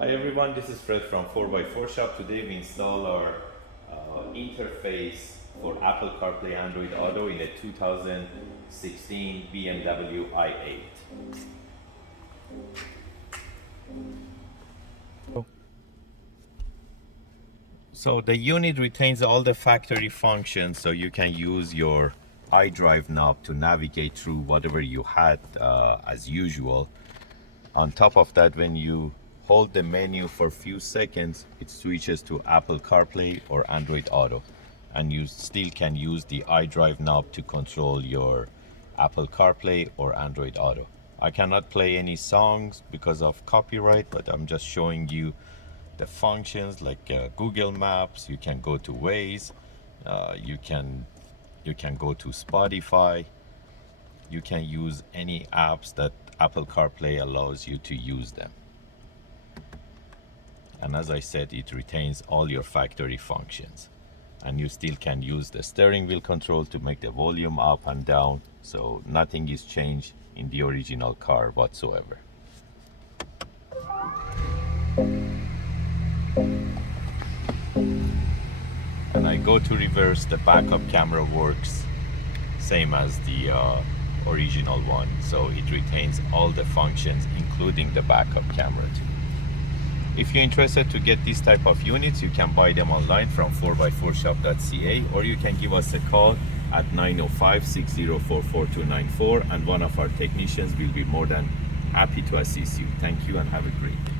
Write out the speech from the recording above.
Hi everyone, this is Fred from 4x4Shop. Today we install our interface for Apple CarPlay Android Auto in a 2016 BMW i8. So the unit retains all the factory functions, so you can use your iDrive knob to navigate through whatever you had as usual. On top of that, when you hold the menu for a few seconds, it switches to Apple CarPlay or Android Auto, and you still can use the iDrive knob to control your Apple CarPlay or Android Auto. I cannot play any songs because of copyright, but I'm just showing you the functions like Google Maps. You can go to Waze, you can go to Spotify. You can use any apps that Apple CarPlay allows you to use them. And as I said, it retains all your factory functions. And you still can use the steering wheel control to make the volume up and down. So nothing is changed in the original car whatsoever. And I go to reverse, the backup camera works same as the original one, so it retains all the functions including the backup camera too. If you're interested to get this type of units, you can buy them online from 4x4Shop.ca, or you can give us a call at 905-604-4294, and one of our technicians will be more than happy to assist you. Thank you and have a great day.